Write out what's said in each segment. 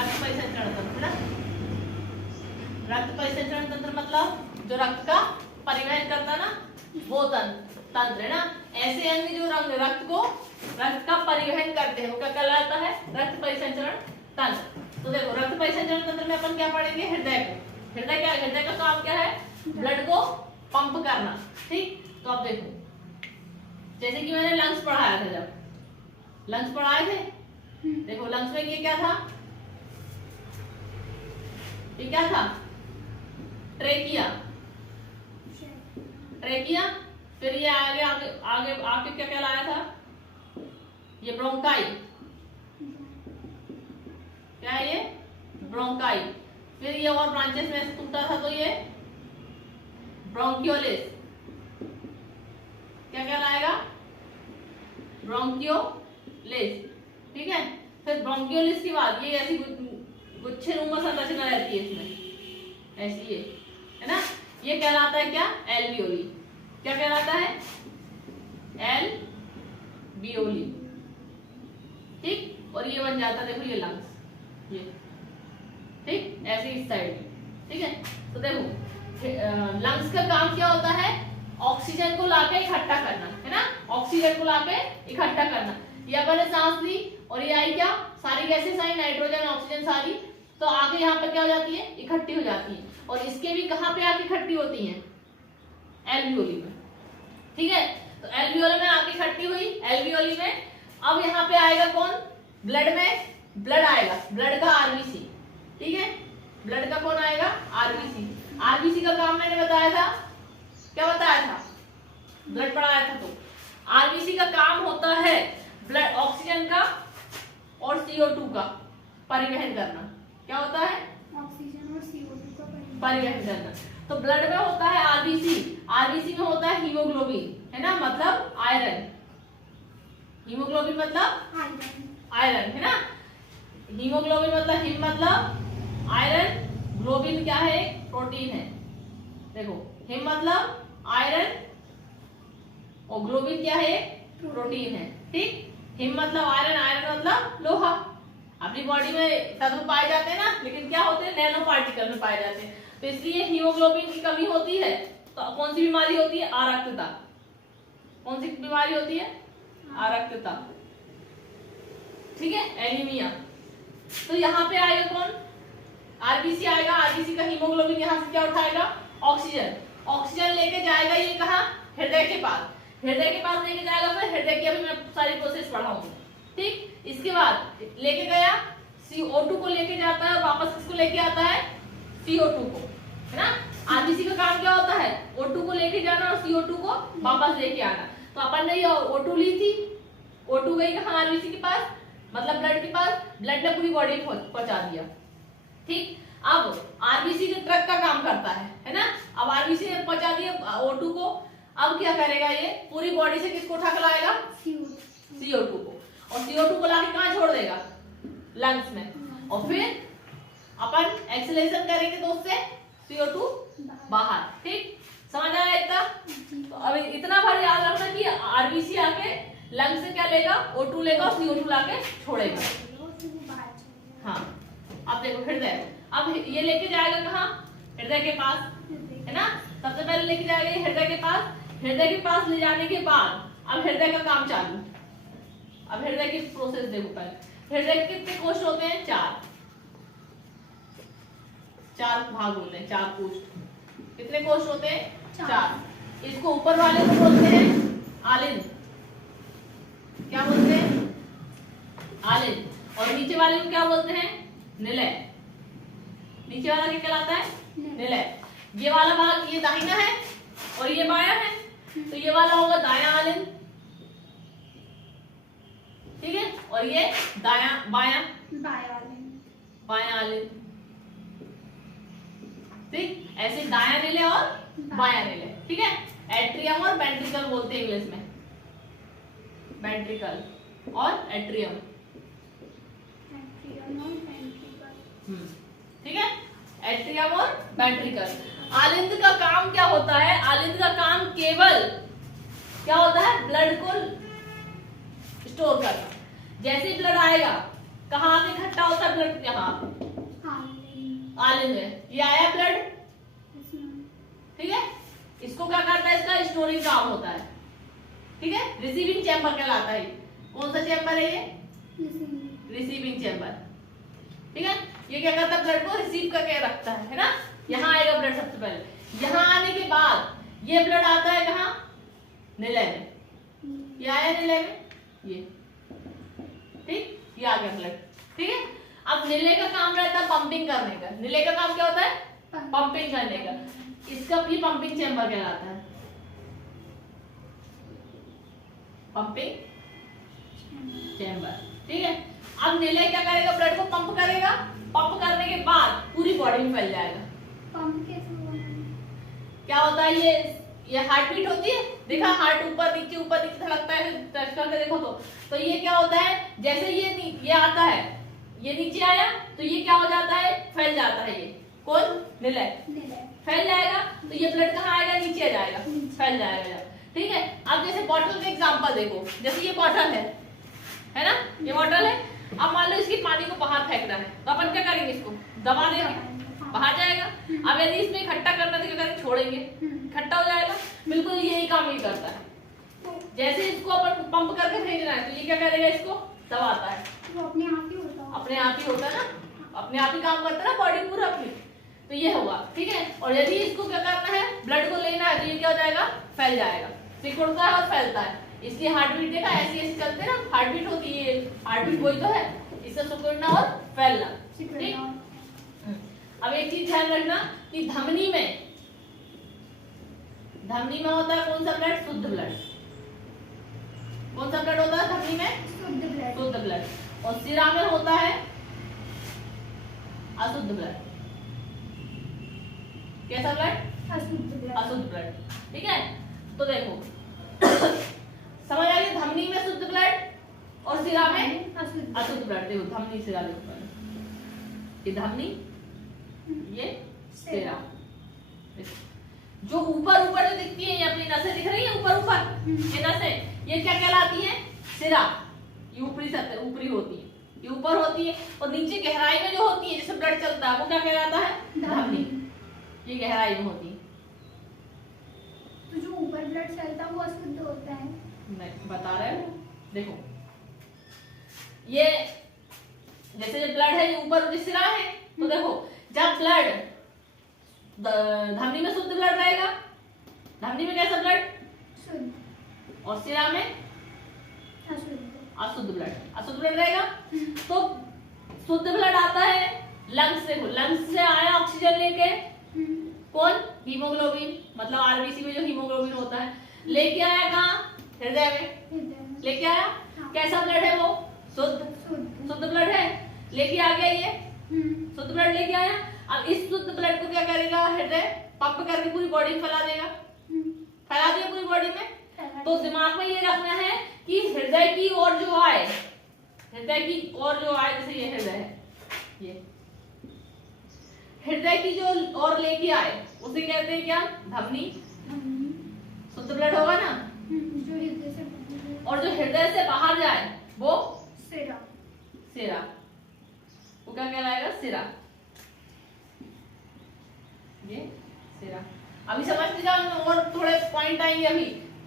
रक्त परिसंचरण तंत्र ना, रक्त परिसंचरण तंत्र मतलब जो रक्त का परिवहन करता ना वो तंत्र है ना। ऐसे अंग जो रक्त का परिवहन करते हैं वो क्या कहलाता है, रक्त परिसंचरण तंत्र। तो देखो रक्त परिसंचरण तंत्र में अपन क्या पढ़ेंगे, हृदय को। हृदय का काम क्या है, ब्लड को पंप करना। ठीक, तो अब देखो जैसे कि मैंने लंग्स पढ़ाया था, जब लंग्स पढ़ाए थे, देखो लंग्स में ये क्या था, ये क्या था, ट्रेकिया। फिर ये आगे आगे आगे आगे क्या कहलाया था, ये ब्रोंकाई। क्या है ये, ब्रोंकाई। फिर ये और ब्रांचेस में से टूटा था तो ये ब्रोंकियोलिस। क्या कहलाएगा, ब्रोंकियोलिस। ठीक है, फिर ब्रोंकियोलिस के बाद ये ऐसी गुच्छेनुमा संरचना रहती है इसमें, ऐसी ये है ना, ये कहलाता है क्या, एल्वियोली। क्या कहलाता है, एल्वियोली। ठीक, और ये बन जाता है देखो ये लंग्स, ये ठीक ऐसे इस साइड में। ठीक है, तो देखो लंग्स का काम क्या होता है, ऑक्सीजन को लाके इकट्ठा करना है ना, ऑक्सीजन को लाके इकट्ठा करना। ये अपन ने सांस ली और ये आई क्या, सारी गैसेस आई, नाइट्रोजन ऑक्सीजन सारी, तो आगे यहाँ पर क्या हो जाती है, इकट्ठी हो जाती है। और इसके भी कहाँ पे आके इकट्ठी होती हैं, एल्वियोली में। ठीक है, तो एल्वियोली में आके इकट्ठी हुई, एल्वियोली में। अब यहाँ पे आएगा कौन, ब्लड में, ब्लड आएगा, ब्लड का आरबीसी। ठीक है, ब्लड का कौन आएगा, आरबीसी। आरबीसी का काम मैंने बताया था, क्या बताया था, ब्लड पढ़ाया था। तो आरबीसी का काम होता है ब्लड ऑक्सीजन का और CO2 का परिवहन करना। क्या होता है, ऑक्सीजन और CO2 का परिवहन करना। तो ब्लड में होता है आरबीसी, आरबीसी में होता है हीमोग्लोबिन, है ना, मतलब आयरन। हीमोग्लोबिन मतलब आयरन, है ना। हीमोग्लोबिन मतलब हिम मतलब आयरन, ग्लोबिन क्या है, प्रोटीन है। देखो हिम मतलब आयरन और ग्लोबिन क्या है, प्रोटीन है। ठीक, हिम मतलब आयरन, आयरन मतलब लोहा। अपनी बॉडी में तत्व पाए जाते हैं ना, लेकिन क्या होते हैं, नैनो पार्टिकल में पाए जाते हैं। तो इसलिए हीमोग्लोबिन की कमी होती है तो कौन सी बीमारी होती है, आरक्तता। कौन सी बीमारी होती है, आरक्तता। ठीक है, एनीमिया। तो यहाँ पे आएगा कौन, आरबीसी आएगा, आरबीसी का हीमोग्लोबिन यहाँ से क्या उठाएगा, ऑक्सीजन। ऑक्सीजन लेके जाएगा ये कहाँ, हृदय के पास। हृदय के पास लेके जाएगा, फिर हृदय की अभी मैं सारी प्रोसेस पढ़ाऊंगी। ठीक, इसके बाद लेके गया CO2 को लेके जाता है और वापस किसको लेके आता है, CO2 को, है ना। आरबीसी का काम क्या होता है, O2 को लेके जाना और CO2 को वापस लेके आना। तो अपन ने ये O2 ली थी, O2 गई कहाँ, आरबीसी के पास, मतलब ब्लड के पास, ब्लड ने पूरी बॉडी पहुंचा दिया। ठीक, अब आरबीसी के ट्रक का काम करता है ना। अब आरबीसी ने पहुंचा दिया O2 को, अब क्या करेगा, ये पूरी बॉडी से किसको उठा के लाएगा, CO2 को, और CO2 को लाके कहाँ छोड़ देगा, लंग्स में। और फिर अपन एक्सेलरेशन करेंगे तो उससे CO2 बाहर। ठीक, समझ आया इतना। तो अब इतना बार याद रखना कि आरबीसी आके लंग्स से क्या लेगा, O2 लेगा और CO2 लाके छोड़ेगा। हाँ, अब देखो हृदय, अब ये लेके जाएगा कहाँ, हृदय के पास, है ना। सबसे पहले लेके जाएगा ये हृदय के पास। हृदय के पास ले जाने के बाद अब हृदय का काम चालू। अब हृदय की प्रोसेस देखो पहले। हृदय के कितने कोष होते हैं, चार भाग होते हैं, 4 कोष। कितने कोष होते हैं, 4। इसको ऊपर वाले को बोलते हैं आलिंद। क्या बोलते हैं, आलिंद। और नीचे वाले को क्या बोलते हैं, निलय। नीचे वाला क्या कहलाता है, निलय। ये वाला भाग ये दाहिना है और ये बायां है, तो ये वाला होगा दायां आलिंद। ठीक है, और ये बायां आलिंद। ठीक, ऐसे दायां निलय और बायां निलय। ठीक है, एट्रियम और वेंट्रिकल बोलते हैं इंग्लिश में, वेंट्रिकल और एट्रियम। ठीक है, एट्रियम और वेंट्रिकल। आलिंद का काम क्या होता है, आलिंद का काम केवल क्या होता है, ब्लड को स्टोर करना। जैसे ही ब्लड आएगा कहाँ आके इकट्ठा होता है ब्लड? यहाँ आलिंग में ये आया ब्लड, ठीक है। इसको क्या करता है, इसका स्टोरिंग काम होता है, ठीक है। रिसीविंग चैम्बर कहलाता है। कौन सा चैम्बर है ये? रिसीविंग चैम्बर, ठीक है। ये क्या करता है, ब्लड को रिसीव करके रखता है ना। यहाँ आएगा ब्लड सबसे पहले। यहाँ आने के बाद ये ब्लड आता है कहाँ? निलय में। ये आया निलय में, ये ठीक, ये आ गया ब्लड, ठीक है। अब निलय का काम रहता है पंपिंग करने का। निलय का काम क्या होता है? पंपिंग करने का। इसका भी पंपिंग चैम्बर कहलाता है, पंपिंग चैम्बर, ठीक है। अब निलय क्या करेगा, ब्लड को पंप करेगा। पंप करने के बाद पूरी बॉडी में फैल जाएगा। पंप कैसे होगा? क्या होता है, ये हार्ट बीट होती है, देखा हार्ट ऊपर नीचे धड़कता है, टच करके देखो तो ये क्या होता है, जैसे ये आता है, ये नीचे आया तो ये क्या हो जाता है, फैल जाता है। ये कौन? निलय। फैल जाएगा तो ये ब्लड कहाँ आएगा, नीचे आ जाएगा, फैल जाएगा, ठीक है। अब जैसे बॉटल का एग्जांपल देखो, जैसे ये बॉटल है ना, ये बॉटल है। अब मान लो इसकी पानी को बाहर फेंकना है तो अपन क्या करेंगे, इसको दबा देंगे, बाहर जाएगा। अब यदि इसमें इकट्ठा करना तो क्या करेंगे, छोड़ेंगे, इकट्ठा हो जाएगा। बिल्कुल यही काम ये करता है। जैसे इसको अपन पंप करके भेजना है तो ये क्या करेगा, इसको दबाता है, वो अपने आप ही होता है। अपने आप ही होता है ना, अपने आप ही काम करता है ना बॉडी पूरा अपनी। तो ये होगा, ठीक है। और यदि इसको क्या करना है, ब्लड को लेना है तो ये क्या हो जाएगा, फैल जाएगा, सिकुड़ता है और फैलता है। इसलिए हार्ट बीट देखा, ऐसी ऐसी चलते ना, हार्ट बीट होती है। हार्ट बीट वही तो है, इससे सिकुड़ना और फैलना, ठीक। अब एक चीज ध्यान रखना कि धमनी में होता है कौन सा ब्लड, शुद्ध ब्लड। कौन सा ब्लड होता है धमनी में? शुद्ध ब्लड। और सिरा में होता है अशुद्ध ब्लड। कैसा ब्लड? अशुद्ध ब्लड, ठीक है। तो देखो समझ आ गया, धमनी में शुद्ध ब्लड और सिरा में अशुद्ध ब्लड। देखो धमनी सिरा देखो, ये धमनी, ये सिरा। जो ऊपर जो दिखती है, ये अपनी नसें दिख रही है ऊपर, ये नसें, ये क्या कहलाती है, सिरा। ये ऊपरी सतह, ऊपरी होती है, ये ऊपर होती है। और नीचे गहराई में जो होती है, जिससे ब्लड चलता है, वो क्या कहलाता है, धमनी। ये गहराई में होती है। तो जो ऊपर ब्लड चलता है वो अशुद्ध होता है? नहीं, बता रहे हो, देखो ये जैसे जो ब्लड है, ये ऊपर सिरा है, तो देखो जब ब्लड धमनी में शुद्ध ब्लड रहेगा, धमनी में कैसा ब्लड, शुद्ध, और सिरा में अशुद्ध ब्लड रहेगा। तो शुद्ध ब्लड आता है लंग्स से, लंग्स से आया ऑक्सीजन लेके, कौन, हीमोग्लोबिन, मतलब आरबीसी में जो हीमोग्लोबिन होता है, लेके आया कहाँ, हृदय में लेके आया। कैसा ब्लड है वो, शुद्ध ब्लड है, लेके आ गया, ये शुद्ध ब्लड लेके आया। अब इस शुद्ध ब्लड को क्या करेगा, हृदय पंप करके पूरी बॉडी में फैला देगा, फैला दिया पूरी बॉडी में। तो दिमाग में ये रखना है कि हृदय की ओर जो आए, जैसे ये हृदय है, ये हृदय की जो ओर लेके आए उसे कहते हैं क्या, धमनी। शुद्ध ब्लड होगा ना, और जो हृदय से बाहर जाए वो सिरा, वो क्या कहलाएगा, सिरा। ये सिरा। अभी समझते जाओ, और थोड़े पॉइंट आएंगे अभी।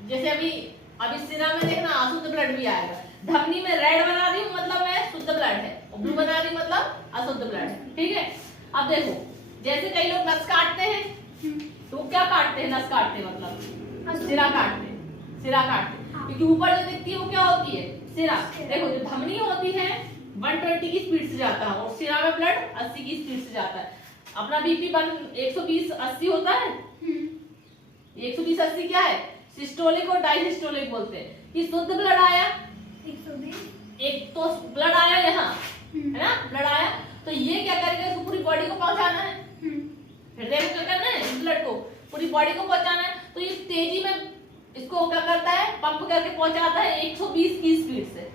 जैसे अभी सिरा में देखना अशुद्ध ब्लड भी आएगा। धमनी में रेड बना रही हूँ मतलब मैं शुद्ध ब्लड है, और ब्लू बना रही मतलब अशुद्ध ब्लड है, ठीक है। अब देखो जैसे कई लोग नस काटते हैं, तो क्या काटते हैं, नस काटते हैं मतलब सिरा काटते हैं, क्योंकि ऊपर जो दिखती है वो क्या होती है, सिरा। देखो जो धमनी होती है 120 की स्पीड से जाता है, और सिरा में ब्लड 80 की स्पीड से जाता है। अपना बीपी 120/80 होता है। 120/80 क्या है, सिस्टोलिक और डायसिस्टोलिक बोलते हैं। कि शुद्ध ब्लड आया 120, एक तो ब्लड आया यहाँ, है ना, ब्लड आया, तो ये क्या करेगा, इसको पूरी बॉडी को पहुंचाना है, हृदय को क्या करना है, ब्लड को पूरी बॉडी को पहुंचाना है। तो ये तेजी में इसको क्या करता है, पंप करके पहुंचाता है 120 की स्पीड से,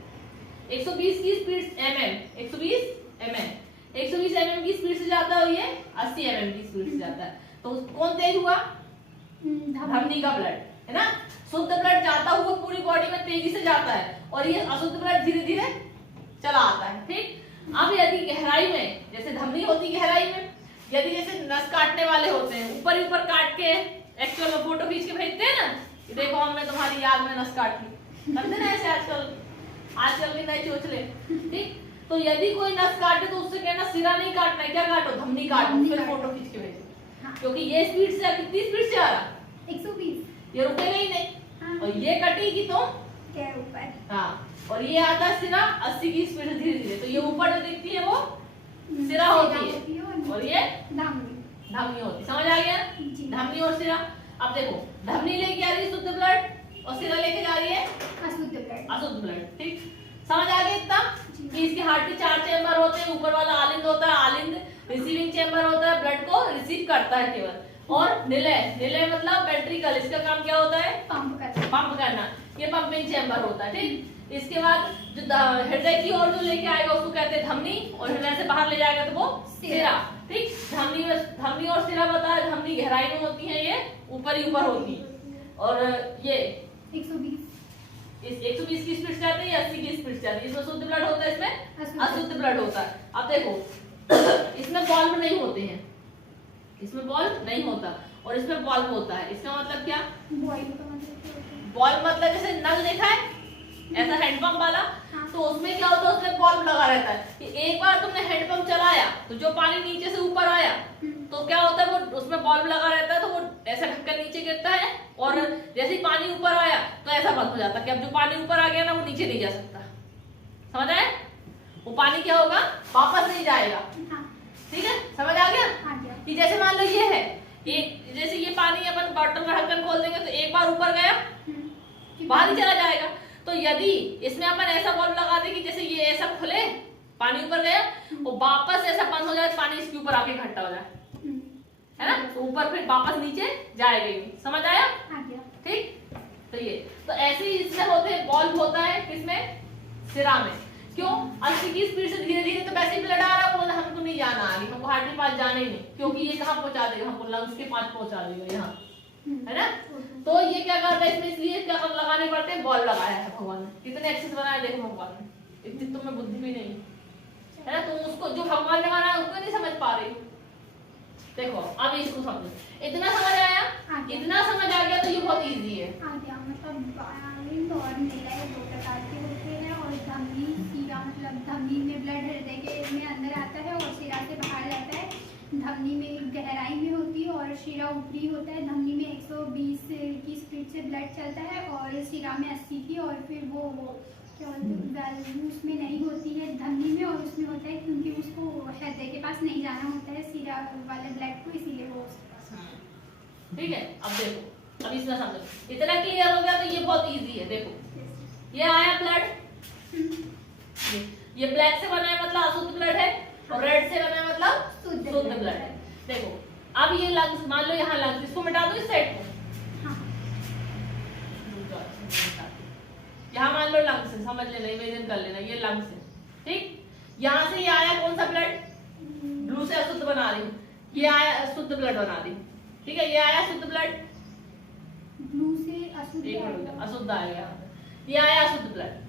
120 की स्पीड mm, 120 mm की स्पीड से जाता है, और ये 80 mm की स्पीड से जाता है। तो कौन तेज हुआ, धमनी का ब्लड, है ना। शुद्ध ब्लड जाता हुआ पूरी बॉडी में तेजी से जाता है, और ये अशुद्ध ब्लड धीरे धीरे चला आता है, ठीक। अब यदि गहराई में, जैसे धमनी होती गहराई में, यदि जैसे नस काटने वाले होते हैं, ऊपर ही ऊपर काट के एक्चुअल में फोटो खींच के भेजते हैं ना कि देखो हमने तुम्हारी याद में नस काट ली, करते ना ऐसे आजकल भी नए चोचले। ठीक, तो यदि कोई नस काटे तो उससे कहना सिरा नहीं काटना है, क्या काटो, धमनी काटो, फिर फोटो खींच के भेजो। क्योंकि ये स्पीड से कितनी स्पीड से आ रहा, 120, ये रुकेगा ही नहीं। और ये कटेगी तो क्या ऊपर, हाँ, और ये आता है सिरा 80 की स्पीड से धीरे धीरे, तो ये ऊपर जो दिखती है वो सिरा होती है और ये धमनी होती है। समझ आ गया, धमनी और सिरा। अब देखो धमनी लेके आ रही है शुद्ध ब्लड और सिरा लेके जा रही है अशुद्ध ब्लड। ठीक, समझ आ गया इतना कि इसके हार्ट के 4 चेंबर होते हैं, ऊपर वाला आलिंद होता है, आलिंद रिसीविंग चेंबर होता है, ब्लड को रिसीव करता है केवल, और निलय मतलब वेंट्रिकल, इसका काम क्या होता है, पंप करना, ये पंपिंग चेंबर होता है। ठीक, इसके बाद जो हृदय की ओर जो लेके आएगा उसको कहते हैं धमनी, और हृदय से बाहर ले जाएगा तो वो सिरा। ठीक, धमनी और सिरा बताया, धमनी गहराई में होती है, ये ऊपर ही ऊपर होती है, और ये 120 की स्पीड से आती है, 80 की स्पीड से आती है। इसमें शुद्ध ब्लड होता है, इसमें अशुद्ध ब्लड होता है। अब देखो इसमें बॉल्व नहीं होते हैं, इसमें बॉल्व नहीं होता और इसमें बॉल्व होता है। इसका मतलब क्या, बॉल्व मतलब जैसे नल देखा है ऐसा हैंडपंप वाला, तो उसमें क्या होता है, उसमें बॉल्व लगा रहता है कि एक बार तुमने हैंडपंप चलाया तो जो पानी नीचे से ऊपर आया तो क्या होता है, वो उसमें बॉल्व लगा रहता है, तो वो ऐसा ढक्कन नीचे गिरता है, और जैसे ही पानी ऊपर आया तो ऐसा बंद हो जाता है कि अब जो पानी ऊपर आ गया ना वो नीचे नहीं जा सकता। समझ आए, वो पानी क्या होगा, वापस नहीं जाएगा। ठीक है, समझ आ गया कि जैसे मान लो ये है, एक जैसे ये पानी अपन बॉटल का ढक्कन खोल देंगे तो एक बार ऊपर गया बाहर ही चला जाएगा। तो यदि इसमें अपन ऐसा बॉल्व लगा दे कि जैसे ये ऐसा खुले, पानी ऊपर गया और वापस ऐसा बंद हो जाए, पानी इसके ऊपर आके इकट्ठा हो जाए, है ना, तो ऊपर फिर वापस नीचे जाएगा ही। समझ आया, ठीक, तो ये तो ऐसे ही इसमें होते हैं, बॉल्व होता है किसमें, सिरा में। क्यों, 80 की स्पीड से धीरे धीरे तो वैसे ही ब्लड आ रहा है, वो हमको नहीं जाना आगे, हमको हार्ट के पास जाना ही नहीं, क्योंकि ये कहाँ पहुंचा देगा, हमको लंग्स के पास पहुंचा देगा यहाँ, है ना। तो ये क्या करता है, इसमें इसलिए क्या लगाने पड़ते हैं, बॉल लगाया है भगवान ने, कितने एक्सेस बनाए देखो भगवान ने, इतनी तुम्हें बुद्धि भी नहीं है ना, तुम उसको जो भगवान ने बनाया उसको नहीं समझ पा रही। देखो अब इसको समझो, इतना समझ आया, इतना समझ आ गया तो ये बहुत इजी है। धमनी में ब्लड हृदय के में अंदर आता है और शिरा से बाहर जाता है। धमनी में गहराई में होती है और शिरा ऊपरी होता है। धमनी में 120 की स्पीड से ब्लड चलता है और शिरा में 80 की, और फिर वो क्या बोलते हैं, वैल्यू उसमें नहीं होती है धमनी में, और उसमें होता है क्योंकि उसको हृदय के पास नहीं जाना होता है शिरा वाले ब्लड को, इसीलिए वो ठीक है। अब देखो, अब इसमें समझो, इतना क्लियर हो गया तो ये बहुत इजी है। देखो ये आया ब्लड, ये ब्लैक से बना है मतलब अशुद्ध ब्लड है, और रेड से बना है मतलब शुद्ध ब्लड है। देखो अब ये लंग्स, मान लो यहाँ लंग्स, इसको मिटा दो इस साइड को, यहाँ मान लो लंग्स है, समझ लेना, इमेजिन कर लेना ये लंग्स है। ठीक, यहाँ से ये आया कौन सा ब्लड, ब्लू से अशुद्ध बना रही हूँ, ये आया शुद्ध ब्लड बना रही। ठीक है, ये आया शुद्ध ब्लड, ब्लू से अशुद्ध आ गया, ये आया अशुद्ध ब्लड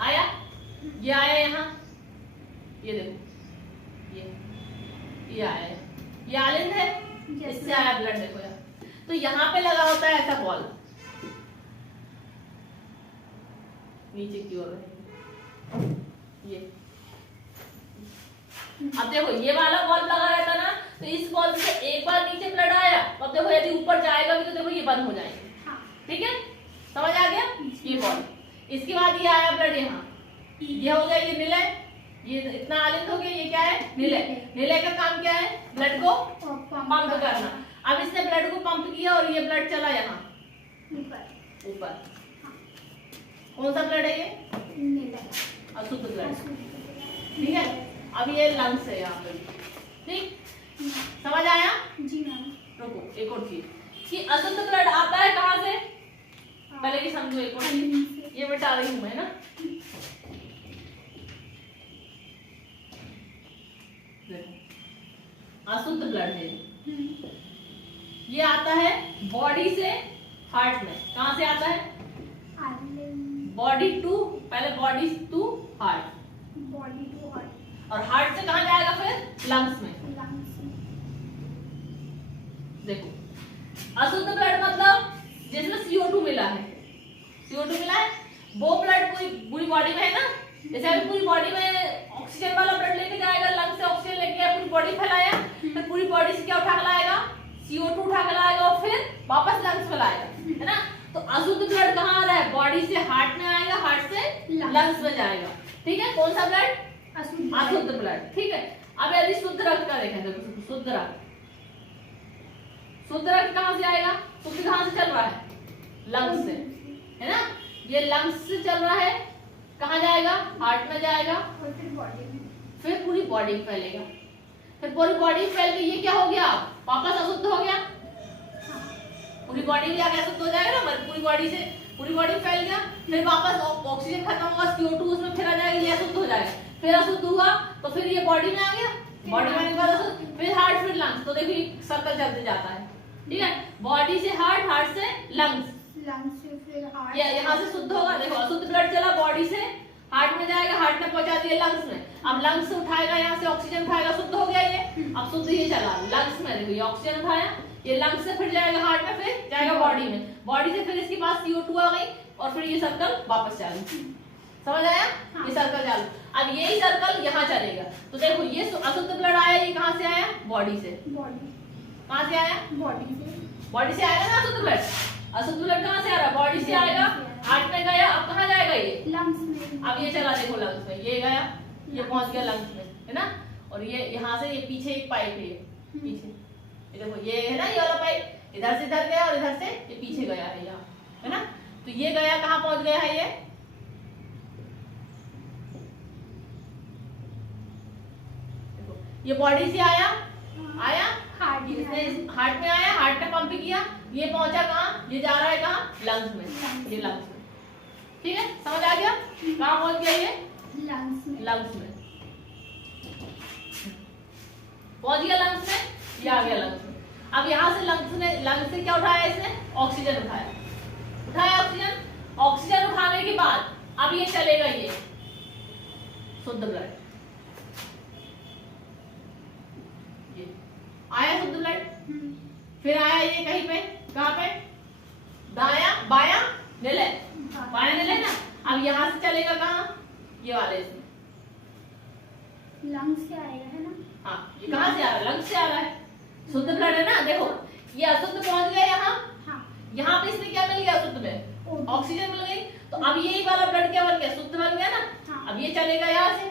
आया, ये आया यहाँ, ये देखो ये आया, ये आलिंद है, इससे आया ब्लड। देखो यार, तो यहाँ पे लगा होता है ऐसा बॉल, नीचे की ओर ये। अब देखो ये वाला बॉल लगा रहता ना, तो इस बॉल से एक बार नीचे ब्लड आया, तो अब देखो यदि ऊपर जाएगा भी तो देखो ये बंद हो जाएंगे। ठीक है, समझ आ गया ये बॉल। इसके बाद ये आया ब्लड यहाँ, ये हो गया ये निलय, ये इतना आलिंद हो गया, ये क्या है निलय। निलय का काम क्या है, ब्लड को पंप करना। अब इसने ब्लड को पंप किया और ये ब्लड चला यहाँ ऊपर, कौन सा ब्लड है ये, अशुद्ध ब्लड। ठीक है, अब ये लंग्स है यहाँ पे। ठीक, समझ आया जी मैम। रुको, एक और चीज कि अशुद्ध ब्लड आता है कहाँ से, पहले ये समझो एक और चीज, ये बता रही हूँ मैं ना। अशुद्ध ब्लड है, ये आता है बॉडी से हार्ट में। कहाँ से आता है, बॉडी टू, पहले body to heart, body to और हार्ट से कहाँ जाएगा फिर? लंग्स में। देखो अशुद्ध ब्लड मतलब जिसमें CO2 मिला है, CO2 मिला है, वो ब्लड पूरी बॉडी में है ना। जैसे अभी पूरी बॉडी में ऑक्सीजन वाला ब्लड लेके जाएगा, लंग से ऑक्सीजन लेके आया, पूरी बॉडी फैलाया, फिर पूरी बॉडी से क्या उठा के लाएगा? CO2 उठा के लाएगा और फिर वापस लंग्स में लाएगा, है ना। तो अशुद्ध ब्लड कहाँ आ रहा है? बॉडी से हार्ट में आएगा, हार्ट से लंग्स में जाएगा, ठीक है। कौन सा ब्लड? अशुद्ध ब्लड, ठीक है। अब यदि शुद्ध रक्त का देखें तो शुद्ध रक्त, शुद्ध रक्त कहाँ से आएगा? शुद्ध कहाँ से चल रहा है? लंग्स से, है ना। ये लंग्स से चल रहा है, कहाँ जाएगा? हार्ट में जाएगा और फिर बॉडी में, फिर पूरी बॉडी में फैलेगा, फिर पूरी बॉडी में फैल के ये क्या हो गया? वापस अशुद्ध हो गया। पूरी बॉडी में आके अशुद्ध हो जाएगा ना, पूरी बॉडी से पूरी बॉडी फैल गया, फिर वापस ऑक्सीजन खत्म होगा, CO2 उसमें फिर आ जाएगा, ये अशुद्ध हो जाएगा, फिर अशुद्ध हुआ तो फिर ये बॉडी में आ गया, बॉडी में आने के बाद अशुद्ध, फिर हार्ट, फिर लंग्स। तो देखिए सर्कल चलते जाता है, ठीक है। बॉडी से हार्ट, हार्ट से लंग्स, लंग्स से फिर हार्ट, ये यहाँ से शुद्ध होगा। देखो अशुद्ध ब्लड चला, बॉडी से हार्ट में जाएगा, हार्ट में पहुंचा दिया लंग्स में, अब लंग्स से उठाएगा, यहाँ से ऑक्सीजन उठाएगा, शुद्ध हो गया ये। अब शुद्ध ये चला लंग्स में, देखो ये ऑक्सीजन उठाया, ये लंग्स से फिर जाएगा हार्ट में, फिर जाएगा बॉडी में, बॉडी से फिर इसके पास CO2 आ गई और फिर ये सर्कल वापस चालू। समझ आया? हाँ। ये सर्कल चालू। अब यही सर्कल यहाँ चलेगा। तो देखो ये अशुद्ध ब्लड आया, ये कहाँ से आया? बॉडी से। बॉडी कहाँ से आया? बॉडी से, बॉडी से आएगा ना अशुद्ध ब्लड। अशुद्ध ब्लड कहाँ से आ रहा है? बॉडी से आएगा, हार्ट में गया, अब कहाँ जाएगा ये? लंग्स में। अब ये चला, देखो लंग्स में, ये गया, ये पहुंच गया लंग्स में, है ना। और ये यहाँ से ये पीछे एक पाइप है, ये पीछे, ये देखो ये है ना, ये वाला पाइप इधर से इधर गया और इधर से ये पीछे गया है यहाँ, है ना। तो ये गया, कहाँ पहुंच गया है ये? देखो ये बॉडी से आया, आया हार्ट में, हार्ट में आया, हार्ट ने पंप किया, ये पहुंचा कहाँ? ये जा रहा है कहाँ? लंग्स में, ये लंग्स में, ठीक है। समझ आ गया? कहाँ पहुंच गया ये? लंग्स में, लंग्स में पहुंच गया, लंग्स में, ये आ गया लंग्स में। अब यहाँ से लंग्स से क्या उठाया इसने? ऑक्सीजन उठाया, ऑक्सीजन। ऑक्सीजन उठाने के बाद अब ये चलेगा, ये शुद्ध ब्लड, ये आया शुद्ध ब्लड, फिर आया ये कहीं पे, कहाँ पे? दाया बाया निलय, बाया निलय ना। अब यहाँ से चलेगा कहाँ? ये वाले इसमें, लंग्स से आएगा, है ना। हाँ, ये कहाँ से आ रहा है? लंग्स से आ रहा है, शुद्ध ब्लड है ना। देखो ये अशुद्ध पहुंच गया यहाँ, यहाँ पे इसमें क्या मिल गया? अशुद्ध में ऑक्सीजन मिल गई, तो अब यही वाला ब्लड क्या बन गया? शुद्ध बन गया ना। अब ये चलेगा यहाँ से,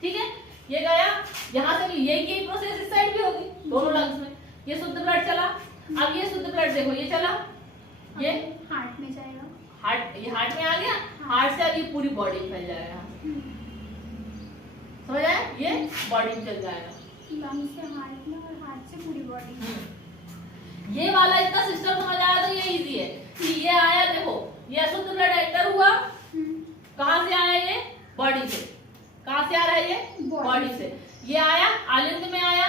ठीक है, ये गया, यहाँ से भी यही प्रोसेस इस साइड भी होगी, दोनों लंग्स में। ये शुद्ध ब्लड चला, अब ये शुद्ध ब्लड देखो ये चला, ये हार्ट में जाएगा, हार्ट, ये हार्ट में आ गया, हार्ट से अब ये पूरी बॉडी में फैल जाएगा, समझ आया? ये बॉडी में चल जाएगा, लंग्स से हार्ट में और हार्ट से पूरी बॉडी में। ये वाला इतना सिस्टम समझ आया तो ये इजी है कि ये आया, देखो ये अशुद्ध ब्लड एंटर हुआ, कहाँ से आया? ये बॉडी से। कहाँ से आ रहा है ये? बॉडी से। ये आया आलिंद में आया,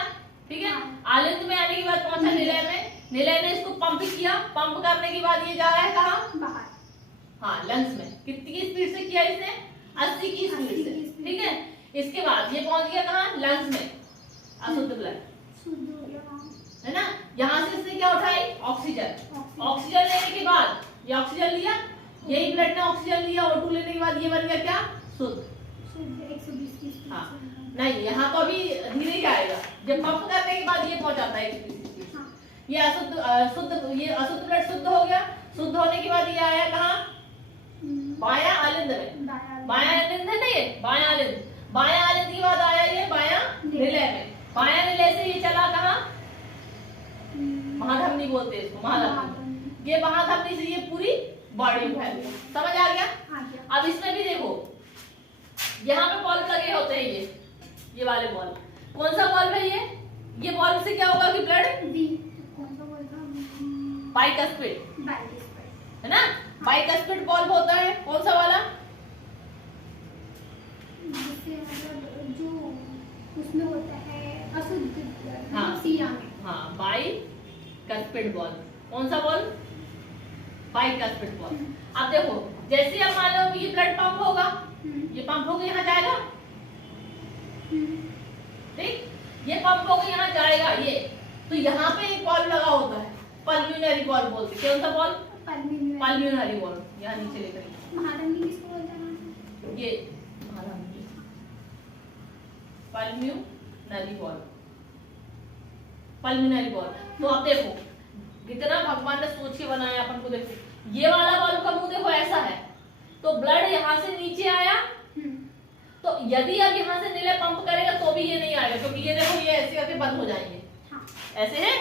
ठीक है। आलिंद में आने के बाद पहुंचा निलय में, निलय ने इसको पंप किया, पंप करने के बाद ये जा रहा है कहाँ? बाहर, हाँ लंग्स में। कितनी की स्पीड से किया इसने? 80 की स्पीड से, ठीक है। इसके बाद ये पहुंच गया कहाँ? लंग्स में, अशुद्ध ब्लड, शुद्ध हो गया, है ना। यहाँ से इसने क्या उठाई? ऑक्सीजन। ऑक्सीजन लेने के बाद ये ऑक्सीजन लिया, यही ब्लड ने ऑक्सीजन लिया, O2 लेने के बाद ये बन गया क्या? शुद्ध। शुद्ध 120 की स्पीड। हाँ नहीं, यहाँ तो अभी धीरे ही आएगा, जब पंप करने के बाद ये पहुंचाता है 120 की स्पीड से। ये शुद्ध, ये अशुद्ध ब्लड शुद्ध हो गया। शुद्ध होने के बाद ये आया कहाँ? बाया आलिंद में, बाया आलिंद है ना, ये बाया आलिंद। बाया आलिंद के बाद आया ये बाया निलय में, बाया निलय से ये चला कहाँ? महाधमनी बोलते हैं इसको, महाधमनी। ये महाधमनी से ये पूरी बॉडी में फैल गया, समझ आ गया? अब इसमें भी देखो, यहाँ पे बॉल लगे होते हैं, ये वाले बॉल। कौन सा बॉल है ये? ये बॉल से क्या होगा कि ब्लड कौन सा बॉल था? बाइकस्पिड, है ना। बाइकस्पिड बॉल होता है, कौन सा वाला? जिससे मतलब जो उसमें होता है अशुद्ध, हाँ सीरा में। हाँ, बाइकस्पिड बॉल। कौन सा बॉल? Bicuspid ball. अब देखो, जैसे अब मान लो ये ब्लड पंप होगा, ये पंप होकर यहाँ जाएगा, पंप होकर यहाँ जाएगा ये, तो यहाँ पे एक बॉल लगा होता है, पल्मोनरी बॉल बोलते हैं। कौन सा बॉल? Pulmonary ball. यहाँ नीचे लेकर महाधमनी किसको बोलते हैं? ये पल्मोनरी बॉल, पल्मोनरी बॉल। तो आप देखो कितना भगवान ने सोच के बनाया अपन को। देखो ये वाला बॉल का मुंह देखो ऐसा है, तो ब्लड यहाँ से नीचे आया, तो यदि अब यहाँ से नीले पंप करेगा तो भी ये नहीं आएगा, क्योंकि ये देखो ये ऐसे करके बंद हो जाएंगे। हाँ। ऐसे है,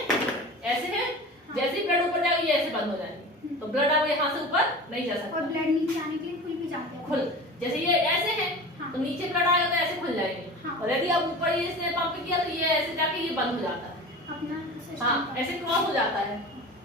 ऐसे है। हाँ। जैसे ही ब्लड ऊपर जाएगा ये ऐसे बंद हो जाएंगे, तो ब्लड अब यहाँ से ऊपर नहीं जा सकता। और ब्लड नीचे आने के लिए खुल भी जाते हैं। खुल, जैसे ये ऐसे है। हाँ। तो नीचे ब्लड आएगा तो ऐसे खुल जाएंगे। हाँ। और यदि अब ऊपर ये इसने पंप किया तो ये ऐसे जाके ये बंद हो जाता है अपना। हाँ, ऐसे क्रॉस हो जाता है।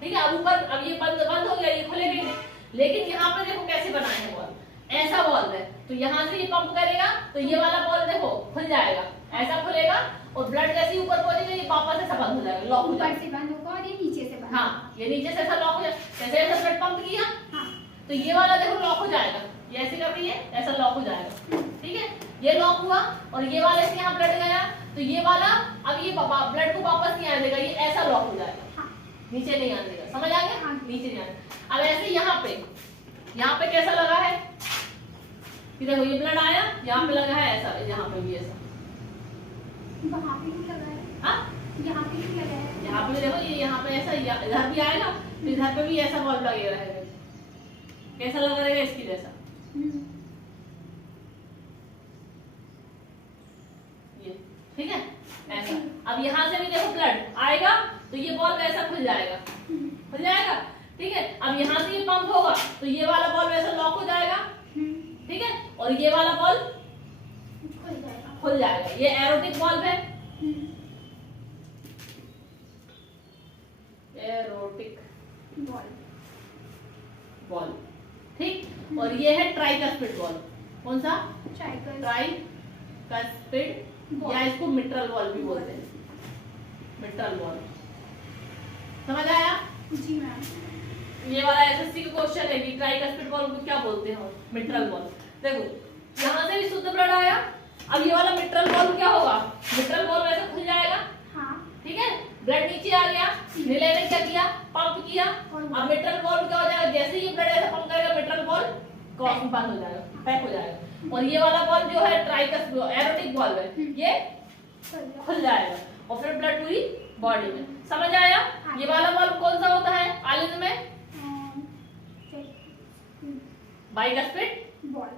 ठीक है, अब ऊपर अब ये बंद हो गया, ये खुलेगा ही नहीं। लेकिन यहाँ पे देखो कैसे बनाए हैं बॉल, ऐसा बॉल है, तो यहाँ से ये पंप करेगा तो ये वाला बॉल देखो खुल जाएगा, ऐसा खुलेगा, और ब्लड जैसे ही ऊपर पहुंचेगा ये वापस ऐसा बंद हो जाएगा, लॉक हो जाएगा। ऊपर से बंद होगा और ये नीचे से बंद। हाँ, ये नीचे से ऐसा लॉक हो जाएगा। जैसे ऐसा ब्लड पंप किया, हाँ, तो ये वाला देखो लॉक हो जाएगा, ये ऐसे करके ये ऐसा लॉक हो जाएगा। ठीक है, ये लॉक हुआ, और ये वाले से यहाँ ब्लड गया, तो ये वाला अब ये ब्लड को वापस नहीं आने देगा, ये ऐसा लॉक हो जाएगा। हाँ। नीचे नहीं आने देगा, समझ आ गया? हाँ। नीचे नहीं आने। अब ऐसे यहाँ पे कैसा लगा है, देखो ये ब्लड आया, यहाँ पे लगा है ऐसा, यहाँ पे भी ऐसा, वहाँ पे भी लगा है। हाँ, यहाँ पे भी लगा है। यहाँ पे देखो ये यहाँ पे ऐसा, इधर भी आएगा, तो इधर पे भी ऐसा बॉल लगेगा रहेगा। कैसा लगा रहेगा? इसकी जैसा। ये ठीक है, ऐसा। अब यहाँ से भी देखो ब्लड आएगा, तो ये बॉल वैसा खुल जाएगा, खुल जाएगा। ठीक है, अब यहाँ से ये पंप होगा, तो ये वाला बॉल वैसा लॉक हो जाएगा। ठीक है, और ये वाला बॉल खुल जाएगा। ये एरोटिक बॉल है, एरोटिक बॉल। ठीक, और ये है ट्राइकस्पिड बॉल। कौन सा? ट्राइकस्पिड, या इसको मिट्रल बॉल भी बोलते हैं, मिट्रल बॉल। समझ आया? जी मैम। ये वाला एसएससी का क्वेश्चन है कि ट्राइकस्पिड बॉल को क्या बोलते हैं, मिट्रल बॉल। देखो यहाँ से भी शुद्ध ब्लड आया, अब ये वाला मिट्रल बॉल क्या होगा? मिट्रल बॉल वैसे खुल जाएगा। हाँ। ठीक है, ब्लड नीचे आ गया, नीले ने क्या किया? पंप किया। अब मिट्रल बॉल क्या हो जाएगा? जैसे ही ब्लड ऐसा पंप करेगा, मिट्रल बॉल क्रॉस में बंद हो जाएगा, पैक हो जाएगा। और ये वाला बॉल जो है ट्राइकस्पिड एरोटिक बॉल है, ये खुल जाएगा, और फिर ब्लड पूरी बॉडी में। समझ आया? ये वाला बॉल कौन सा होता है आलिंद में? Bicuspid ball,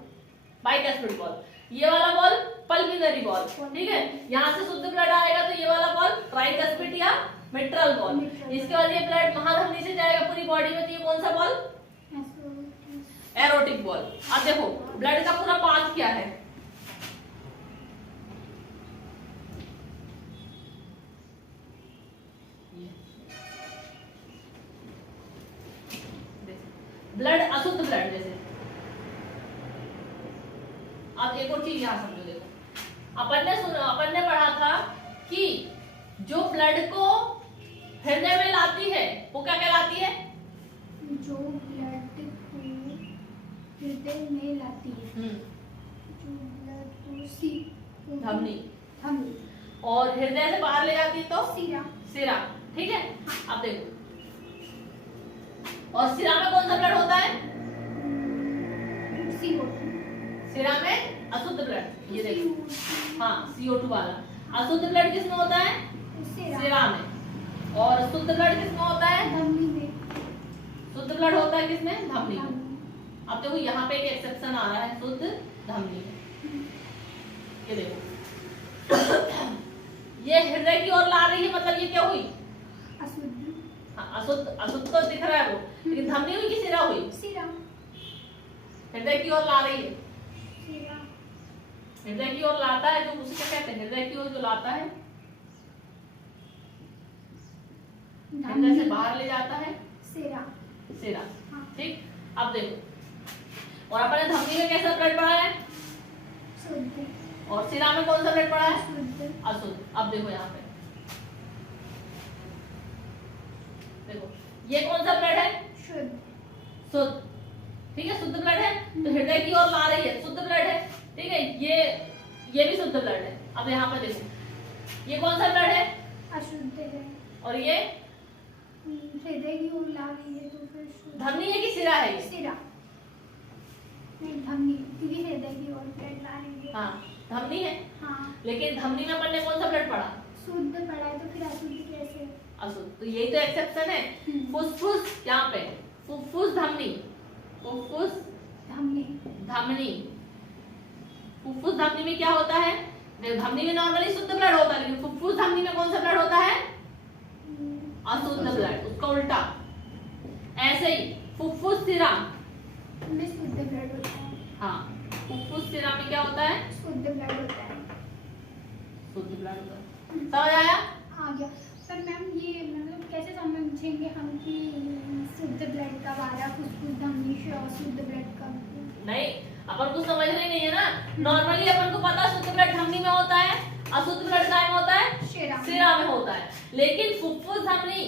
bicuspid ball. ये वाला बॉल पल्मोनरी बॉल। ठीक है, यहाँ से शुद्ध ब्लड आएगा, तो ये वाला बॉल ट्राइकस्पिड या मिट्रल बॉल। इसके बाद ये ब्लड महाधमनी से जाएगा पूरी बॉडी में, तो ये कौन सा बॉल? Erotic ball. अब देखो ब्लड का पूरा पाथ क्या है, ब्लड अशुद्ध ब्लड जैसे। अब एक और चीज यहाँ समझो, देखो अपन ने पढ़ा था कि जो ब्लड को हृदय में लाती है वो क्या कहलाती है? जो ब्लड को हृदय में लाती है, जो ब्लड को धमनी, धमनी, और हृदय से बाहर ले जाती है तो सिरा, सिरा। ठीक है, अब देखो, और सिरा में कौन सा ब्लड होता है? सिरा में अशुद्ध ब्लड, ये देखो, हाँ CO2 वाला। अशुद्ध ब्लड किसमें होता है? सिरा में। और शुद्ध ब्लड किसमें होता है? धमनी में। शुद्ध ब्लड होता है किसमें? धमनी में। अब देखो यहाँ पे एक एक्सेप्शन आ रहा है, शुद्ध धमनी में। ये देखो ये हृदय की ओर ला रही है, मतलब ये क्या हुई? अशुद्ध तो दिख रहा है वो, लेकिन धमनी हुई कि सिरा हुई? सिरा। हृदय की ओर ला रही है, हृदय की ओर लाता है, जो उसे क्या कहते हैं? हृदय की ओर जो लाता है, हृदय से बाहर ले जाता है, सिरा, सिरा। ठीक, अब देखो, और अपन ने धमनी में कैसा ब्लड पढ़ा है? शुद्ध। और सिरा में कौन सा ब्लड पढ़ा है? शुद्ध, अशुद्ध। अब देखो यहाँ पे, देखो ये कौन सा ब्लड है? शुद्ध, शुद्ध। ठीक है, शुद्ध ब्लड है, तो हृदय की ओर ला रही है, शुद्ध ब्लड है। ठीक है, ये भी शुद्ध ब्लड है। अब यहाँ पे देखो, ये कौन सा ब्लड है? अशुद्ध है। और ये हृदय की ओर ला रही है तो फिर शुद्ध। धमनी है कि सिरा है ये? सिरा नहीं, धमनी, क्योंकि हृदय की ओर ब्लड ला रही है। हाँ धमनी है, हाँ, लेकिन धमनी में अपन ने कौन सा ब्लड पढ़ा? शुद्ध पड़ा है तो फिर अशुद्ध कैसे? अशुद्ध। तो यही तो एक्सेप्शन है। फुसफुस यहाँ पे, फुफ्फुस धमनी, फुफ्फुस धमनी, धमनी, फुफ्फुस धमनी में क्या होता है? धमनी में नॉर्मली शुद्ध ब्लड होता है, लेकिन फुफ्फुस धमनी में कौन सा ब्लड होता है? अशुद्ध ब्लड, उसका उल्टा। ऐसे ही फुफ्फुस सिरा में शुद्ध ब्लड होता है। हाँ, फुफ्फुस सिरा में क्या होता है? शुद्ध ब्लड होता है। शुद्ध ब्लड होता है। समझ आया? आ गया। पर मैम ये मतलब कैसे समझेंगे हम कि शुद्ध ब्लड कब आ रहा है, फुफ्फुस धमनी से, और शुद्ध ब्लड कब? नहीं, अपन को समझना ही नहीं है ना। नॉर्मली अपन को पता शुद्ध ब्लड धमनी में होता है, अशुद्ध ब्लड काय में होता है? सिरा में होता है। लेकिन फुफ्फुस धमनी,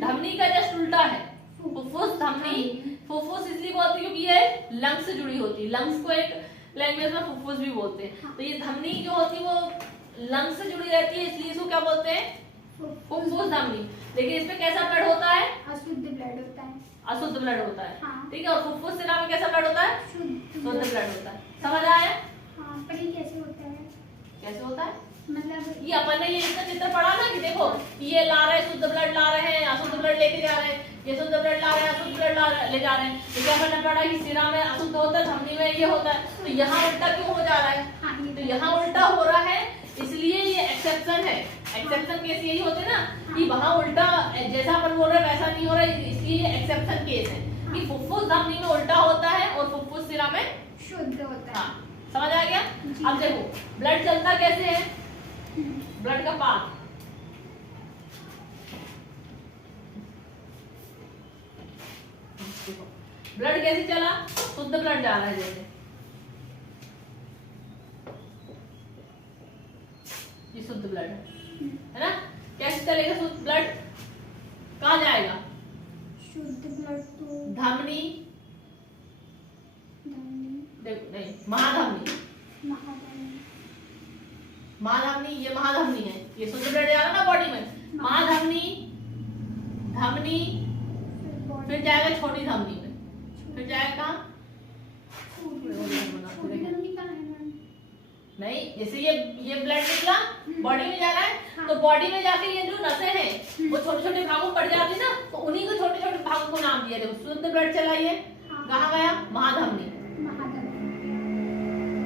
धमनी का जस्ट उल्टा है। फुफ्फुस धमनी, फुफ्फुस इसलिए बोलते हैं क्योंकि ये लंग्स से जुड़ी होती है। लंग्स को एक लैंग्वेज में फुफ्फुस भी बोलते हैं। तो ये धमनी जो होती है वो लंग्स से जुड़ी रहती है, इसलिए इसको क्या बोलते हैं? फुफ्फुस धमनी। लेकिन इसमें कैसा ब्लड होता है? अशुद्ध ब्लड होता है। अशुद्ध ब्लड होता है। हाँ। ठीक है। और फुफ्फुस सिरा में कैसा ब्लड होता है? शुद्ध ब्लड होता है। समझ आया? हाँ, पर ये कैसे होता है? कैसे होता है? मतलब ये अपन ने ये इसका चित्र पढ़ा ना कि देखो ये ला रहे शुद्ध ब्लड ला रहे हैं, अशुद्ध ब्लड लेके जा रहे हैं, ये शुद्ध ब्लड ला रहे हैं, अशुद्ध ब्लड ले जा रहे हैं। लेकिन अपन ने पढ़ा कि सिरा में अशुद्ध होता है, धमनी में ये होता है। तो यहाँ उल्टा क्यों हो जा रहा है? हाँ, ये तो यहाँ उल्टा हो रहा है, इसलिए ये एक्सेप्शन है। एक्सेप्शन केस यही होते ना कि वहाँ उल्टा जैसा अपन बोल रहे हैं वैसा नहीं हो रहा है, इसलिए ये एक्सेप्शन केस है कि फुफ्फुस धमनी में उल्टा होता है और फुफ्फुस सिरा में शुद्ध होता है। हाँ, समझ आ गया? अब देखो ब्लड चलता कैसे है? ब्लड का पाथ, ब्लड कैसे चला? शुद्ध ब्लड जा रहा है जैसे ये शुद्ध ब्लड है ना? कैसे चलेगा शुद्ध ब्लड? कहाँ जाएगा? शुद्ध ब्लड तो धमनी, देखो नहीं, महाधमनी, महाधमनी, ये महाधमनी है, ये शुद्ध ब्लड जा रहा है ना बॉडी में। महाधमनी, धमनी, फिर जाएगा छोटी धमनी में, फिर जाएगा कहाँ? नहीं, जैसे ये ब्लड निकला बॉडी में जा रहा है, तो बॉडी में जाके ये जो नसें हैं वो छोटे छोटे भागों में पड़ जाती ना, तो उन्हीं को छोटे छोटे भागों को नाम दिया। देखो शुद्ध ब्लड चला, ये कहाँ गया? महाधमनी,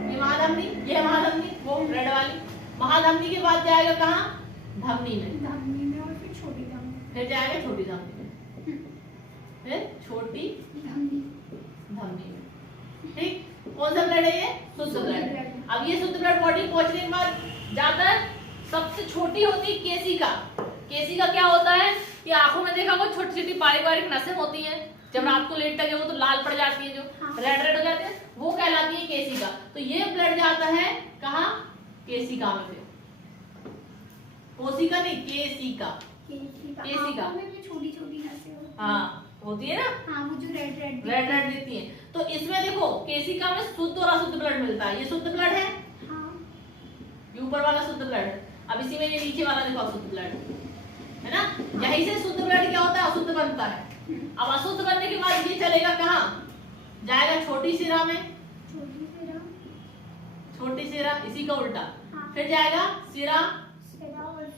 ये महाधमनी, ये महाधमनी, वो रेड वाली। महाधमनी के बाद जाएगा कहाँ? धमनी में, धमनी में, और फिर छोटी धमनी, फिर जाएगा छोटी धमनी में, फिर छोटी धमनी, धमनी में। ठीक, कौन सा ब्लड है ये? शुद्ध ब्लड। अब ये शुद्ध ब्लड बॉडी पहुंचने के बाद जाता है, सबसे छोटी होती है केशिका। केशिका क्या होता है? ये आंखों में देखा होगा छोटी छोटी बारीक बारीक नसें होती हैं, जब रात को लेटता है वो तो लाल पड़ जाती है, जो रेड रेड हो जाते हैं, वो कहलाती है केशिका। तो ये ब्लड जाता है कहाँ? केशिका में। फिर कोशिका नहीं, केशिका, केशिका में भी छोटी छोटी नसें होती हैं। हाँ होती है ना, हाँ, वो जो रेड रेड देती है। तो इसमें देखो केशिका में शुद्ध और अशुद्ध ब्लड मिलता है। ये शुद्ध ब्लड है, हाँ, ये ऊपर वाला शुद्ध ब्लड है। अब इसी में ये नीचे वाला देखो अशुद्ध ब्लड है ना। यहीं से शुद्ध ब्लड क्या होता है? अशुद्ध बनता है। अब अशुद्ध बनने के बाद ये चलेगा कहाँ? जाएगा छोटी सिरा में, छोटी सिरा, छोटी सिरा, इसी का उल्टा। हाँ। फिर जाएगा सिरा, सिरा, और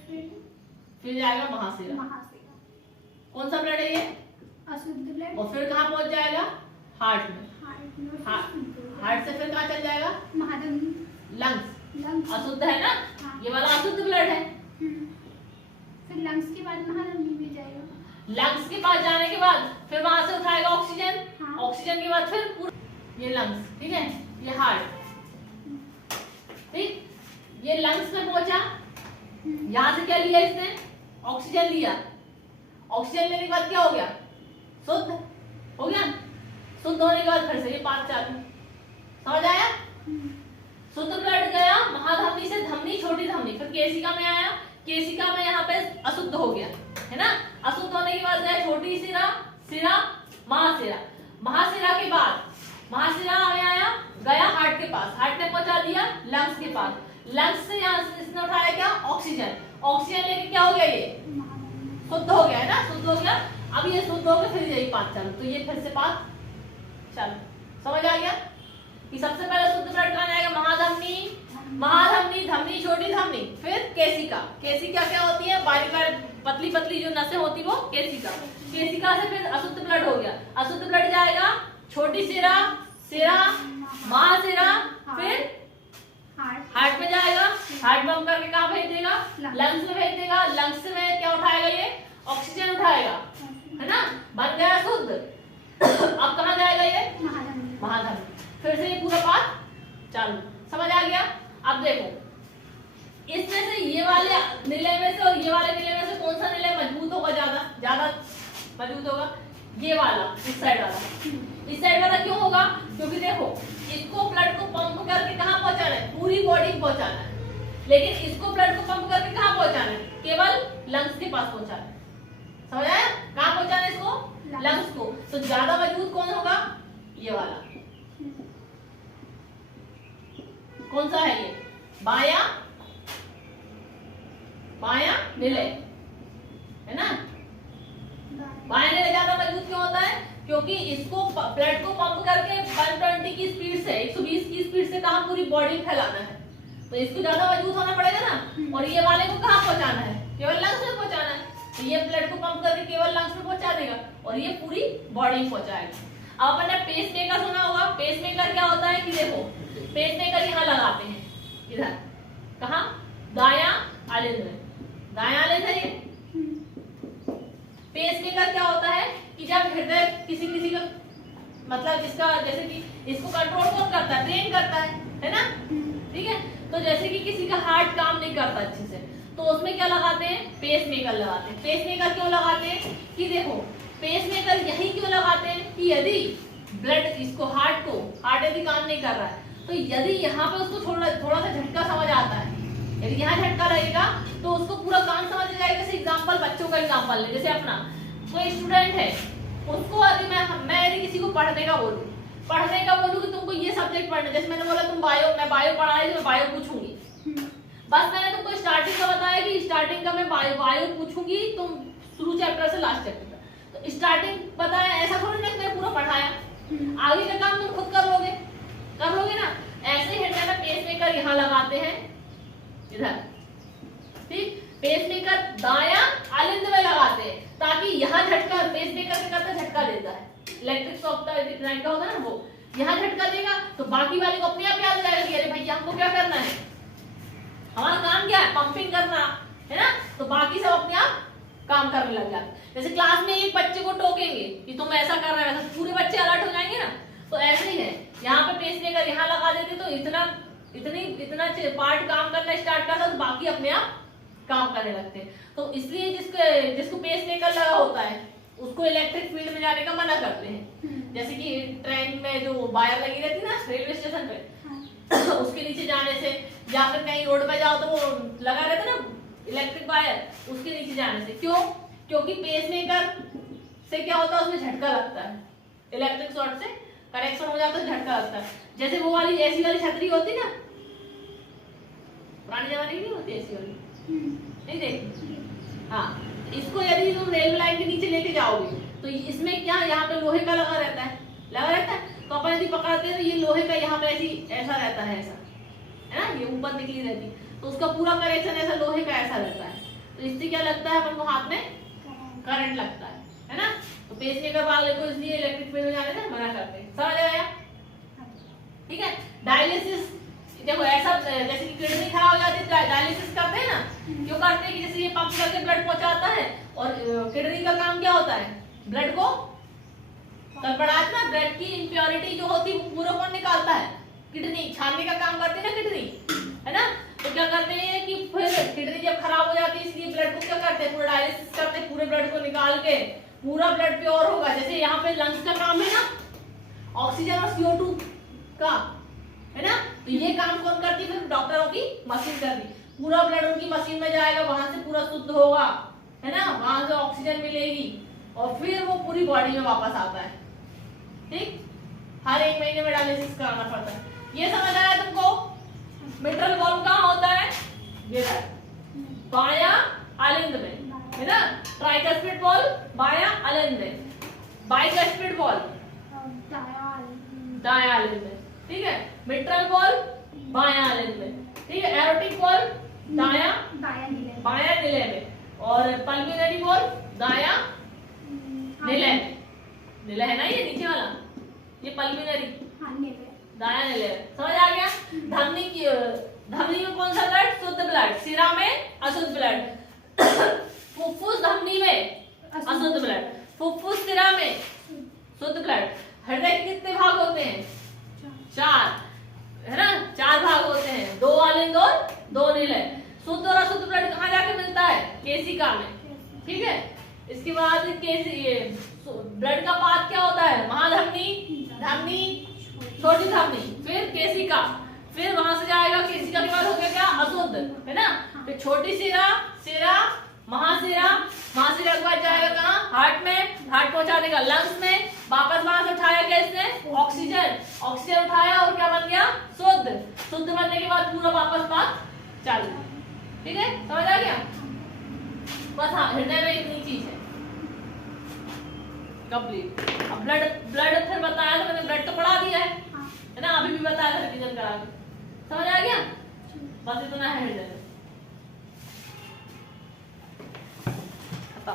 फिर जाएगा महासिरा। महासिरा। कौन सा ब्लड है ये? अशुद्ध ब्लड। और फिर कहाँ पहुंच जाएगा? हार्ट में। हार्ट से फिर कहाँ चल जाएगा? महाधमनी, लंग्स। लंग्स अशुद्ध है ना, हाँ। ये वाला अशुद्ध ब्लड है। फिर लंग्स के बाद महाधमनी में जाएगा। लंग्स के पास जाने के बाद फिर वहां से उठाएगा ऑक्सीजन, हाँ। ऑक्सीजन के बाद फिर पूरा ये लंग्स, ठीक है, ये हार्ट, ठीक। ये लंग्स में पहुंचा, यहाँ से क्या लिया इसने? ऑक्सीजन लिया। ऑक्सीजन लेने के बाद क्या हो गया? शुद्ध हो गया। शुद्ध होने के बाद फिर से ये पांच चालू। समझ आया? शुद्ध ब्लड गया महाधमनी से धमनी, छोटी धमनी, फिर केशिका में आया, केशिका में यहाँ पे अशुद्ध हो गया, है ना। अशुद्ध होने के बाद गया छोटी सिरा, सिरा, महासिरा। महासिरा के बाद महासिरा में आया, गया हार्ट के पास, हार्ट ने पहुंचा दिया लंग्स के पास। लंग्स से यहाँ से इसने उठाया क्या? ऑक्सीजन। ऑक्सीजन लेके क्या हो गया? गया ये? शुद्ध हो गया है ना, शुद्ध हो गया। अब ये शुद्ध हो गया, फिर यही पांच चालू, तो ये फिर से पांच चालू। समझ आ गया कि सबसे पहले शुद्ध ब्लड कहाँ जाएगा? महाधमनी, महाधमनी, धमनी, छोटी धमनी, फिर केशिका। केशिका क्या होती है? बारीक बारीक पतली पतली जो नसें होती वो केशिका। केशिका से फिर अशुद्ध ब्लड हो गया, अशुद्ध ब्लड जाएगा छोटी सिरा, सिरा, महासिरा, फिर हार्ट में जाएगा, हार्ट पंप करके कहाँ भेज देगा? लंग्स में भेज देगा। लंग्स में क्या उठाएगा? ये ऑक्सीजन उठाएगा, है ना, बन गया शुद्ध। अब कहाँ जाएगा ये? महाधमनी। फिर से ये पूरा पाठ चालू। समझ आ गया? अब देखो इसमें से ये वाले निलय में से और ये वाले निलय में से कौन सा निलय मजबूत होगा? ज्यादा ज्यादा मजबूत होगा ये वाला, इस साइड वाला। इस साइड वाला क्यों होगा? क्योंकि देखो इसको ब्लड को पंप करके कहाँ पहुंचाना है? पूरी बॉडी को पहुंचाना है। लेकिन इसको ब्लड को पंप करके कहाँ पहुंचाना है? केवल लंग्स के पास पहुंचाना है। समझ आया? कहाँ पहुंचाना है इसको? लंग्स को। तो ज्यादा मजबूत कौन होगा? ये वाला। कौन सा है ये? बाया, बाया निलय, है ना। बाया निलय ज्यादा मजबूत क्यों होता है? क्योंकि इसको ब्लड को पंप करके 120 की स्पीड से, 120 की स्पीड से कहाँ पूरी बॉडी में फैलाना है, तो इसको ज्यादा मजबूत होना पड़ेगा ना। और ये वाले को कहाँ पहुंचाना है? केवल लंग्स में पहुंचाना है। तो ये ब्लड को पंप करके केवल लंग्स में पहुंचा देगा और ये पूरी बॉडी में पहुंचाएगा। अब अपन ने पेस मेकर सुना होगा। पेस मेकर क्या होता है कि देखो पेस मेकर यहाँ लगाते हैं, इधर कहाँ? दायां आलिंद में, दायां आलिंद है ये। पेस मेकर क्या होता है कि जब हृदय किसी किसी का मतलब जिसका जैसे कि इसको कंट्रोल कौन करता है? ट्रेन करता है ना, ठीक है। तो जैसे कि किसी का हार्ट काम नहीं करता अच्छे से, तो उसमें क्या लगाते हैं? पेस मेकर लगाते हैं। पेस मेकर क्यों लगाते हैं कि देखो पेस मेकर यही क्यों लगाते हैं कि यदि ब्लड इसको हार्ट यदि काम नहीं कर रहा है तो यदि यहाँ पे उसको थोड़ा सा झटका समझ आता है, यदि यहाँ झटका लगेगा तो उसको पूरा काम समझ जाएगा। जैसे एग्जांपल बच्चों का एग्जांपल ले, जैसे अपना कोई स्टूडेंट है, उसको यदि मैं यदि किसी को पढ़ने का बोलूँ कि तुमको ये सब्जेक्ट पढ़ना, जैसे मैंने बोला तुम बायो, मैं बायो पढ़ा रही, मैं बायो पूछूंगी। बस मैंने तुमको स्टार्टिंग का बताया कि स्टार्टिंग का मैं बायो पूछूंगी, तुम शुरू चैप्टर से लास्ट चैप्टर तक, तो स्टार्टिंग बताया, ऐसा थोड़ी ना मैंने पूरा पढ़ाया। आगे का काम तुम खुद कर लोगे ना। ऐसे ही हृदय में पेस मेकर यहाँ लगाते हैं, इधर, ठीक। पेस मेकर दायां आलिंद में लगाते हैं ताकि यहाँ झटका, पेस मेकर क्या करता है? झटका देता है। इलेक्ट्रिक शॉक का होता है ना, वो यहाँ झटका देगा तो बाकी वाले को अपने आप याद आ जाएगा कि अरे भैया हमको क्या करना है, हमारा काम क्या है? पंपिंग करना है ना। तो बाकी सब अपने आप काम करने लग जाते। जैसे क्लास में एक बच्चे को टोकेंगे कि तुम ऐसा कर रहे हो, पूरे बच्चे अलर्ट हो जाएंगे ना। तो ऐसे ही है, यहाँ पे पेस मेकर यहाँ लगा देते तो इतना पार्ट काम करना स्टार्ट करता तो बाकी अपने आप काम करने लगते हैं। तो इसलिए जिसको पेस मेकर लगा होता है उसको इलेक्ट्रिक फील्ड में जाने का मना करते हैं। जैसे कि ट्रेन में जो वायर लगी रहती है ना रेलवे स्टेशन पे, उसके नीचे जाने से, या फिर कहीं रोड पे जाओ तो वो लगा रहता है ना इलेक्ट्रिक वायर, उसके नीचे जाने से। क्यों? क्योंकि पेस मेकर से क्या होता है? उसमें झटका लगता है, इलेक्ट्रिक शॉर्ट से कनेक्शन हो जाता है, झटका लगता है। जैसे वो वाली ऐसी वाली छतरी होती ना, पुराने जमाने की नहीं होती ऐसी वाली, नहीं देखी? हाँ, इसको यदि तुम रेलवे लाइन के नीचे लेके जाओगे तो इसमें क्या यहाँ पे लोहे का लगा रहता है। तो अपन यदि पकड़ते हैं तो ये लोहे का यहाँ पे ऐसा रहता है, ऐसा है ना, ये ऊपर निकली रहती है, तो उसका पूरा कनेक्शन ऐसा लोहे का ऐसा रहता है। तो इससे क्या लगता है? अपन को हाथ में करंट लगता है ना। तो पेस मेकर वाले को इसलिए इलेक्ट्रिक फील्ड में जाने से मना करते हैं। समझ आया? ठीक है। डायलिसिस देखो ऐसा, जैसे कि किडनी खराब हो जाती है डायलिसिस करते हैं ना, क्यों करते हैं कि जैसे ये पंप करके ब्लड पहुंचाता है और किडनी का काम क्या होता है? ब्लड को तड़पड़ाना, ब्लड की इम्प्योरिटी जो होती है वो पूरा कौन निकालता है? किडनी छानने का काम करती है ना किडनी, है ना। तो क्या करते हैं कि फिर किडनी जब खराब हो जाती है इसलिए ब्लड को क्या करते हैं? पूरा डायलिसिस करते हैं, पूरे ब्लड को निकाल के पूरा ब्लड प्योर होगा। जैसे यहाँ पे लंग्स का काम है ना, ऑक्सीजन और CO2 का, है ना। तो ये काम कौन करती है? फिर डॉक्टरों की मशीन करती। पूरा ब्लड उनकी मशीन में जाएगा, वहां से पूरा शुद्ध होगा, है ना, वहां से ऑक्सीजन मिलेगी और फिर वो पूरी बॉडी में वापस आता है। ठीक, हर 1 महीने में डायलिसिस कराना पड़ता है। ये समझ आया तुमको? मिट्रल वॉल्व कहाँ होता है? ये बायां अलिंद में, है ना। ट्राइकस्पिड बॉल बायां अलिंद में, बाइकस्पिड बॉल दायां अलिंद में, ठीक है। मिट्रल बॉल बायां अलिंद में, ठीक है। एरोटिक बॉल दायां बायां निलय में, और पल्मिनरी बॉल दायां निलय में। निलय है ना ये नीचे वाला, ये पल्मिनरी दायां निलय में, समझ आ गया। धमनी में कौन सा ब्लड? शुद्ध ब्लड। सिरा में अशुद्ध ब्लड। फुफ्फुस धमनी में अशुद्ध ब्लड, फुफ्फुस सिरा में शुद्ध ब्लड। हृदय के कितने भाग होते हैं? 4, है ना, 4 भाग होते हैं, 2 अलिंद और 2 निलय। शुद्ध और अशुद्ध ब्लड कहाँ जाके मिलता है? केशिका में, ठीक है। इसके बाद ब्लड का पाथ क्या होता है? महाधमनी, धमनी, छोटी धमनी, फिर केशिका, फिर वहां से जाएगा, केशिका के बाद हो गया क्या? अशुद्ध, है ना। फिर छोटी सिरा, सिरा, महासिरा, महासिरा के बाद जाएगा कहाँ? हार्ट में, हार्ट पहुंचा देगा लंग्स में, वापस वहां से उठाया क्या इसने? ऑक्सीजन, ऑक्सीजन उठाया और क्या बन गया? शुद्ध। शुद्ध बनने के बाद पूरा वापस पाथ चालू, ठीक है, समझ आ गया। बस हाँ, हृदय में इतनी चीज है कंप्लीट। अब ब्लड फिर बताया था मैंने, ब्लड तो पढ़ा दिया है ना, अभी भी बताया था रिवीजन करा के, समझ आ गया। बस इतना है हृदय में, खत्म।